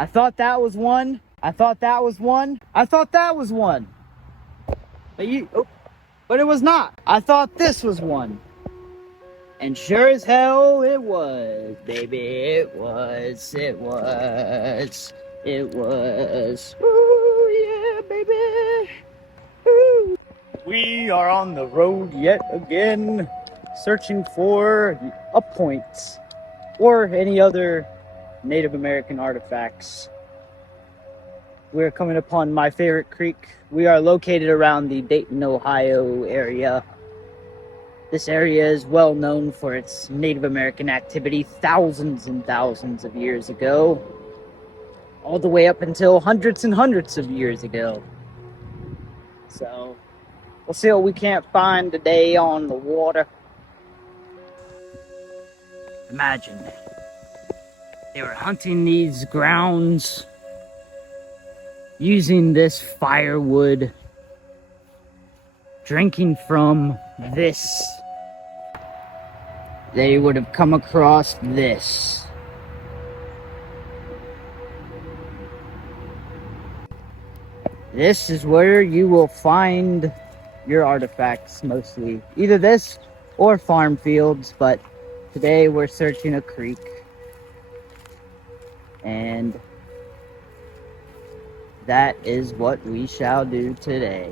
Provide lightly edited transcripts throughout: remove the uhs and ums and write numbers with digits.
I thought that was one. I thought that was one. I thought that was one. But it was not. I thought this was one. And sure as hell it was, baby. It was. Ooh, yeah, baby. Ooh. We are on the road yet again, searching for a point or any other Native American artifacts. We're coming upon my favorite creek. We are located around the Dayton, Ohio area. This area is well known for its Native American activity thousands and thousands of years ago, all the way up until hundreds and hundreds of years ago. So, we'll see what we can't find today on the water. Imagine, they were hunting these grounds using this firewood, drinking from this. They would have come across this. This is where you will find your artifacts mostly. Either this or farm fields, but today we're searching a creek. And that is what we shall do today.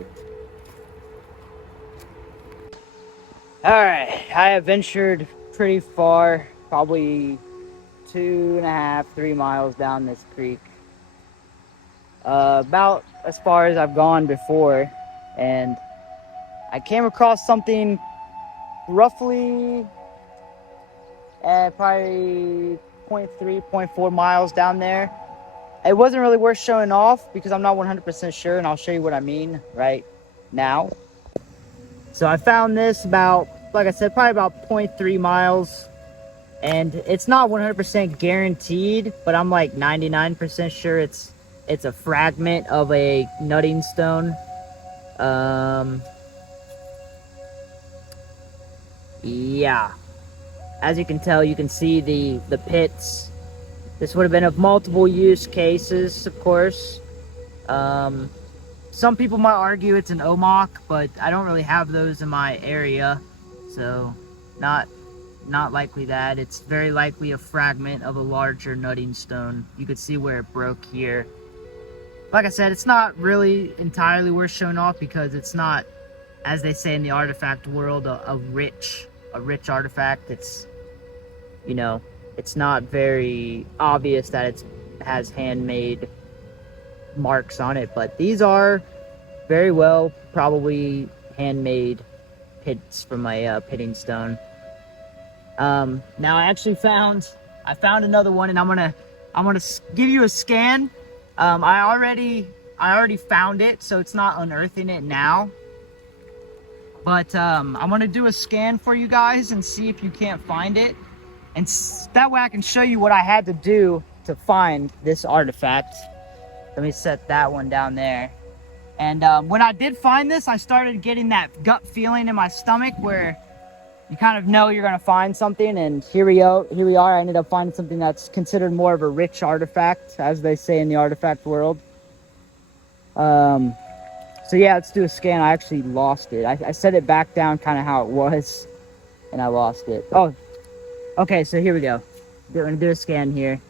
Alright, I have ventured pretty far, probably 2.5, 3 miles down this creek. About as far as I've gone before, and I came across something roughly at probably 0.3, 0.4 miles down there. It wasn't really worth showing off because I'm not 100% sure, and I'll show you what I mean right now. So I found this about, like I said, probably about 0.3 miles. And it's not 100% guaranteed, but I'm like 99% sure it's a fragment of a nutting stone. Yeah. As you can tell, you can see the pits. This would have been of multiple use cases, of course. Some people might argue it's an omak, but I don't really have those in my area, so not likely that. It's very likely a fragment of a larger nutting stone. You could see where it broke here. Like I said, it's not really entirely worth showing off because it's not, as they say in the artifact world, a rich artifact. It's, you know, it's not very obvious that it has handmade marks on it, but these are very well probably handmade pits from a pitting stone. Now I actually found another one, and I'm gonna give you a scan. I already found it, so it's not unearthing it now, but I'm gonna do a scan for you guys and see if you can't find it, and that way I can show you what I had to do to find this artifact. Let me set that one down there. And when I did find this, I started getting that gut feeling in my stomach where you kind of know you're gonna find something, and here we are. I ended up finding something that's considered more of a rich artifact, as they say in the artifact world. So yeah, let's do a scan. I actually lost it. I set it back down kind of how it was, and I lost it. Oh, okay, so here we go. We're gonna do a scan here.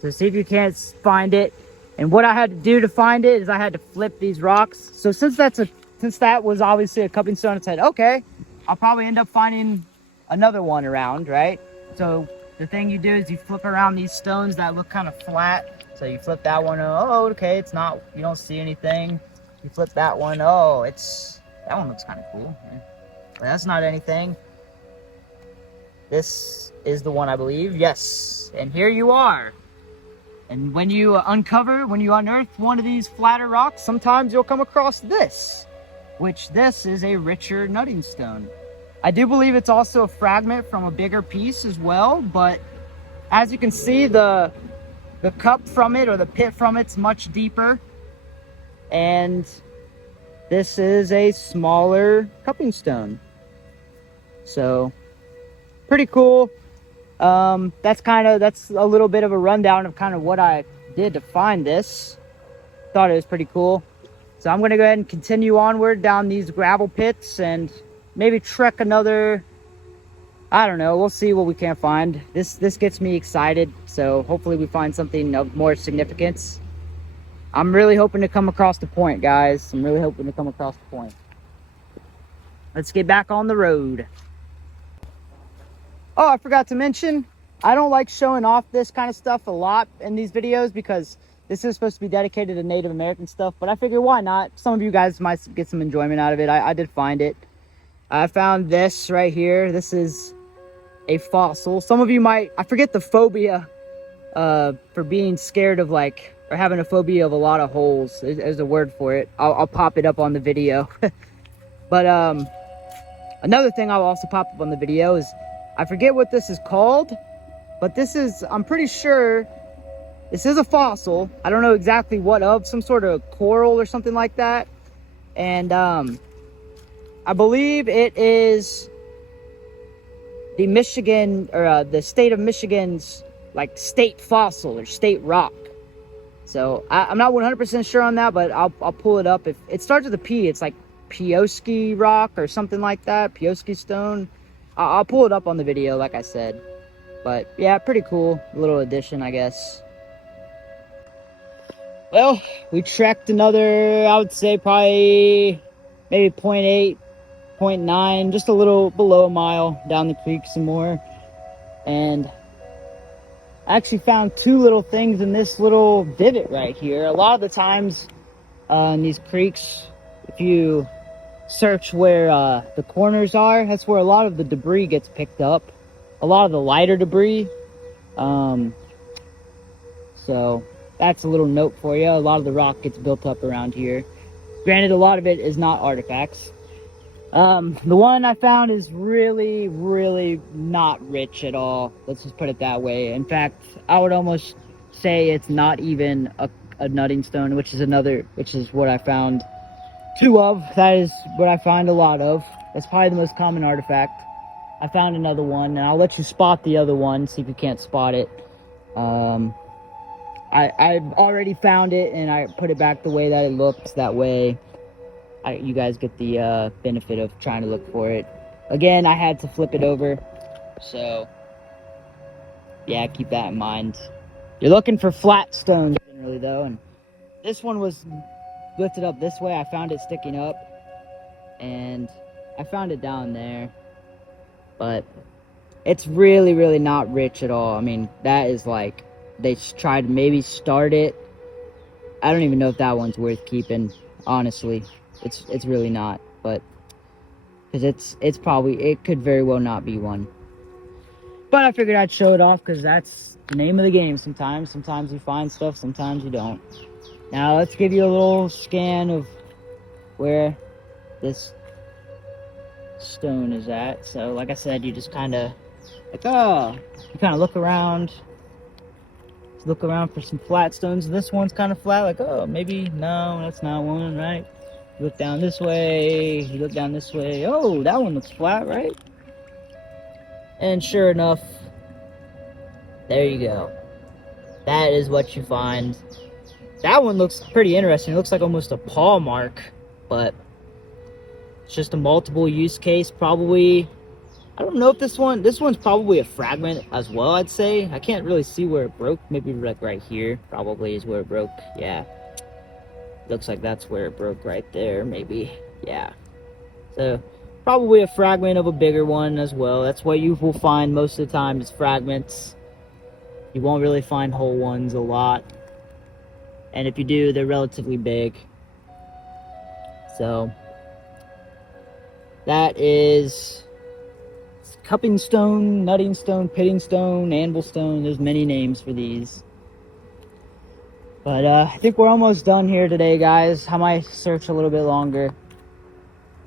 So see if you can't find it. And what I had to do to find it is I had to flip these rocks. So since that was obviously a cupping stone, I said, okay, I'll probably end up finding another one around, right? So the thing you do is you flip around these stones that look kind of flat. So you flip that one, oh, okay, it's not, you don't see anything. You flip that one, oh, that one looks kind of cool. Yeah. But that's not anything. This is the one, I believe, yes. And here you are. And when you unearth one of these flatter rocks, sometimes you'll come across this, which this is a richer nutting stone. I do believe it's also a fragment from a bigger piece as well, but as you can see, the cup from it, or the pit from it's much deeper. And this is a smaller cupping stone. So, pretty cool. That's a little bit of a rundown of kind of what I did to find this. Thought it was pretty cool. So I'm gonna go ahead and continue onward down these gravel pits and maybe trek another, I don't know, we'll see what we can find. This gets me excited, so hopefully we find something of more significance. I'm really hoping to come across the point, guys. I'm really hoping to come across the point. Let's get back on the road. Oh, I forgot to mention, I don't like showing off this kind of stuff a lot in these videos because this is supposed to be dedicated to Native American stuff, but I figure why not? Some of you guys might get some enjoyment out of it. I did find it. I found this right here. This is a fossil. Some of you might, I forget the phobia for being scared of like, or having a phobia of a lot of holes. There's a word for it. I'll pop it up on the video. But another thing I'll also pop up on the video is, I forget what this is called, but this is, I'm pretty sure this is a fossil. I don't know exactly what of, some sort of coral or something like that. And I believe it is the Michigan, or the state of Michigan's like state fossil or state rock. So I'm not 100% sure on that, but I'll pull it up. If it starts with a P, it's like Petoskey rock or something like that, Petoskey stone. I'll pull it up on the video, like I said. But yeah, pretty cool little addition, I guess. Well, we trekked another, I would say probably maybe 0.8, 0.9, just a little below a mile down the creek some more. And I actually found two little things in this little divot right here. A lot of the times in these creeks, if you search where the corners are, that's where a lot of the debris gets picked up. A lot of the lighter debris. So that's a little note for you. A lot of the rock gets built up around here. Granted, a lot of it is not artifacts. The one I found is really, really not rich at all. Let's just put it that way. In fact, I would almost say it's not even a nutting stone, which is what I found two of. That is what I find a lot of. That's probably the most common artifact. I found another one, and I'll let you spot the other one, see if you can't spot it. I've already found it, and I put it back the way that it looks. That way, you guys get the benefit of trying to look for it. Again, I had to flip it over, so yeah, keep that in mind. You're looking for flat stones generally, though, and this one was lifted up this way. I found it sticking up, and I found it down there, but it's really, really not rich at all. I mean, that is like, they tried to maybe start it. I don't even know if that one's worth keeping, honestly. It's really not, but because it's probably, it could very well not be one. But I figured I'd show it off because that's the name of the game. Sometimes you find stuff, sometimes you don't. Now let's give you a little scan of where this stone is at. So like I said, you just kind of like, you kind of look around. Look around for some flat stones. This one's kind of flat, like, oh, maybe, no, that's not one, right? You look down this way, you look down this way, oh, that one looks flat, right? And sure enough, there you go. That is what you find. That one looks pretty interesting. It looks like almost a paw mark, but it's just a multiple use case, probably. I don't know if this one's probably a fragment as well, I'd say. I can't really see where it broke. Maybe like right here probably is where it broke. Yeah. Looks like that's where it broke right there, maybe. Yeah. So, probably a fragment of a bigger one as well. That's what you will find most of the time is fragments. You won't really find whole ones a lot. And if you do, they're relatively big. So, that is cupping stone, nutting stone, pitting stone, anvil stone. There's many names for these. But I think we're almost done here today, guys. I might search a little bit longer.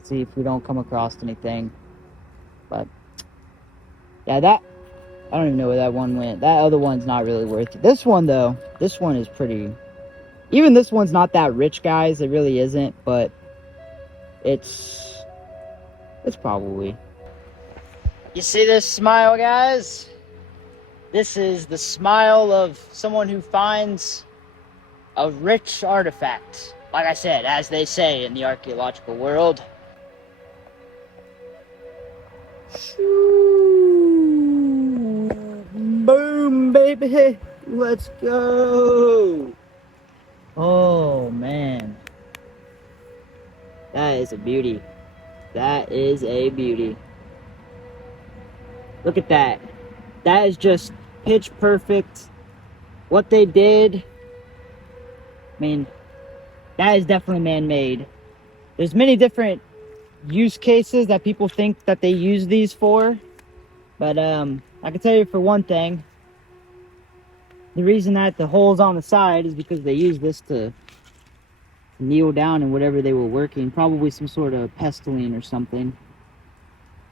See if we don't come across anything. But yeah, that, I don't even know where that one went. That other one's not really worth it. This one though, this one is pretty, even this one's not that rich, guys. It really isn't, but it's probably. You see this smile, guys? This is the smile of someone who finds a rich artifact. Like I said, as they say in the archaeological world. Boom, baby. Let's go. Oh, man. That is a beauty. That is a beauty. Look at that. That is just pitch perfect. What they did, I mean, that is definitely man-made. There's many different use cases that people think that they use these for. But I can tell you for one thing, the reason that the hole's on the side is because they use this to kneel down in whatever they were working. Probably some sort of pestilene or something.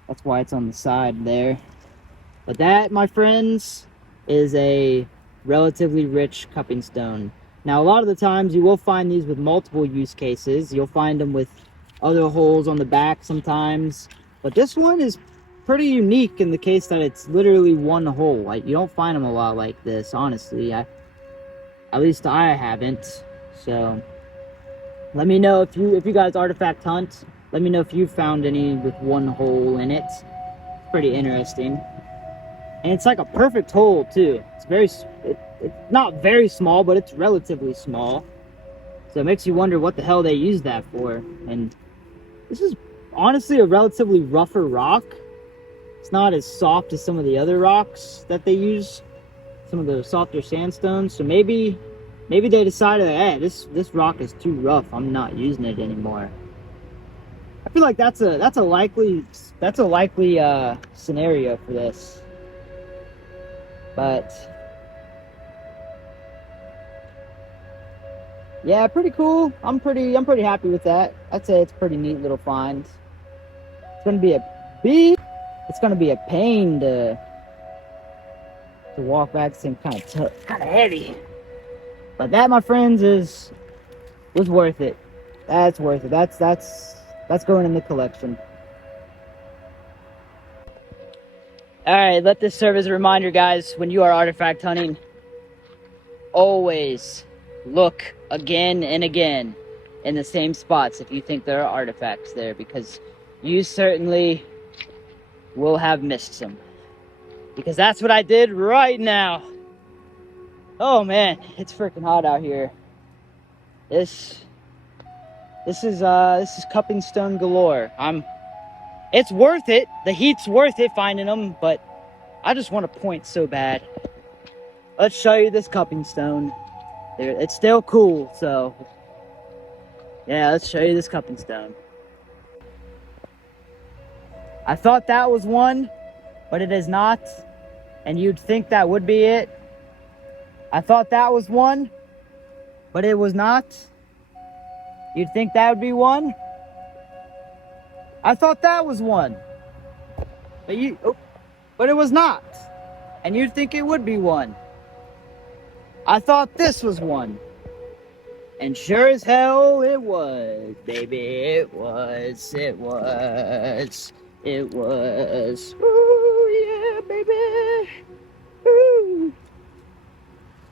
That's why it's on the side there. But that, my friends, is a relatively rich cupping stone. Now, a lot of the times you will find these with multiple use cases. You'll find them with other holes on the back sometimes. But this one is pretty unique in the case that it's literally one hole. Like, you don't find them a lot like this, honestly. At least I haven't. So let me know if you guys artifact hunt. Let me know if you found any with one hole in it. It's pretty interesting. And it's like a perfect hole too. It's not very small, but it's relatively small. So it makes you wonder what the hell they use that for. And this is honestly a relatively rougher rock. It's not as soft as some of the other rocks that they use, some of the softer sandstones. So maybe they decided, hey, this rock is too rough. I'm not using it anymore. I feel like that's a likely scenario for this. But yeah, pretty cool. I'm pretty happy with that. I'd say it's a pretty neat little find. It's gonna be a pain to walk back. Seems kind of heavy. But that, my friends, was worth it. That's worth it. That's going in the collection. Alright, let this serve as a reminder, guys, when you are artifact hunting, always look again and again in the same spots if you think there are artifacts there, because you certainly will have missed some. Because that's what I did right now. Oh man, it's freaking hot out here. This is cupping stone galore. It's worth it. The heat's worth it finding them, but I just want to point so bad. Let's show you this cupping stone. It's still cool, so yeah, let's show you this cupping stone. I thought that was one, but it is not, and you'd think that would be it. I thought that was one, but it was not. You'd think that would be one. I thought that was one, but it was not, and you'd think it would be one. I thought this was one, and sure as hell it was, baby. It was. Ooh, yeah, baby. Ooh.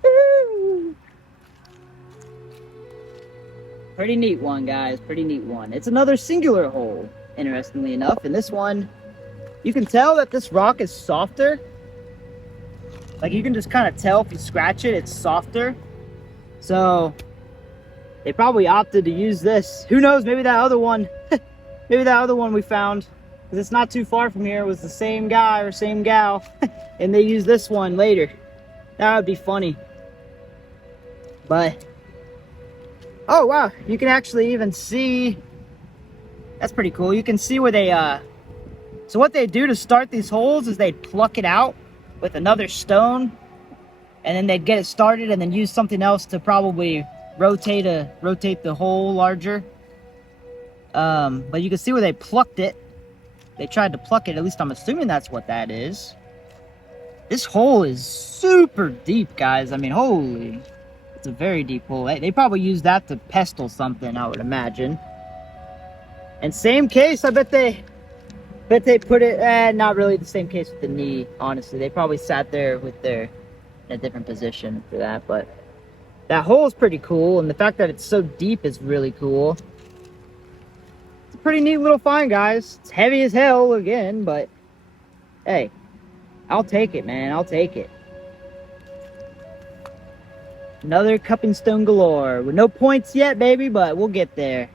Ooh. Pretty neat one, guys. Pretty neat one. It's another singular hole, interestingly enough. And this one, you can tell that this rock is softer. Like, you can just kind of tell if you scratch it, it's softer. So they probably opted to use this. Who knows, maybe that other one we found, because it's not too far from here, was the same guy or same gal and they used this one later. That would be funny. But oh wow, you can actually even see, that's pretty cool. You can see where they so what they do to start these holes is they'd pluck it out with another stone, and then they'd get it started and then use something else to probably rotate the hole larger. But you can see where they plucked it. They tried to pluck it, at least I'm assuming that's what that is. This hole is super deep, guys. I mean, holy, it's a very deep hole. They probably used that to pestle something, I would imagine. And same case, I bet they put it, not really the same case with the knee, honestly. They probably sat there with in a different position for that, but That hole is pretty cool, and the fact that it's so deep is really cool. It's a pretty neat little find, guys. It's heavy as hell again, but hey, I'll take it, man. I'll take it. Another cupping stone galore. With no points yet, baby, but we'll get there.